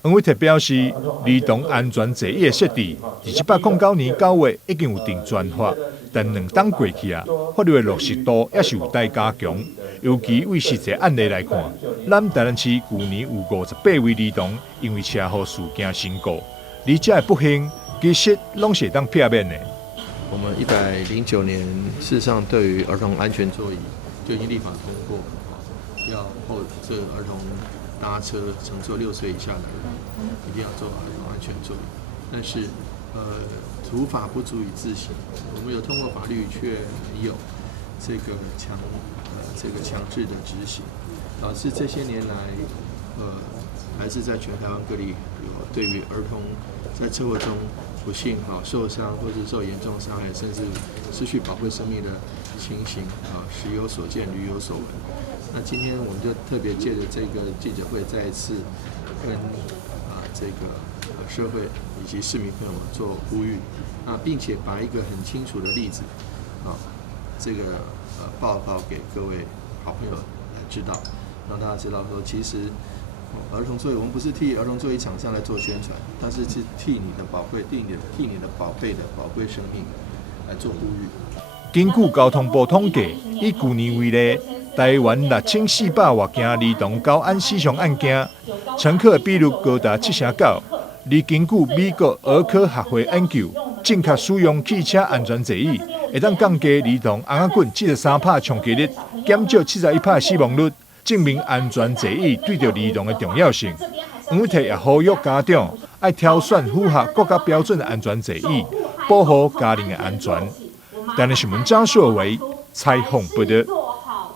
黄伟特表示，儿童安全座椅的设置，1809年9月已经有定专法，但2冬过去啊，法律的落实度也是有待加强。尤其为实际案例来看，咱台南市去年有58位儿童因为车祸事件身故，而这的不幸其实拢是当避免的。我们109年事实上对于儿童安全座椅就已经立法通过，要这个儿童搭车承受6岁以下的儿童一定要做儿童安全座椅，但是土法不足以自行，我们有通过法律却没有这个强制的执行，导致这些年来还是在全台湾各地有对于儿童在车祸中不幸受伤或者受严重伤害，甚至失去宝贵生命的情形时有所见，屡有所闻。那今天我们就特别借着这个记者会，再一次跟这个社会以及市民朋友们做呼吁，并且把一个很清楚的例子这个报告给各位好朋友来知道，让大家知道说，其实儿童座椅我们不是替儿童座椅厂商来做宣传，但是是替你的宝贝的宝贵生命来做呼吁。根据交通部统计，以去年为例，台湾6400多件儿童交安死伤案件，乘客比率高达7%。而根据美国儿科学会研究，正确使用汽车安全座椅，会当降低儿童红仔滚73%冲击力，减少71%死亡率，证明安全座椅对着儿童的重要性。黄伟特也呼吁家长要挑选符合国家标准的安全座椅，保护家庭的安全。台南新闻张硕维采访报道。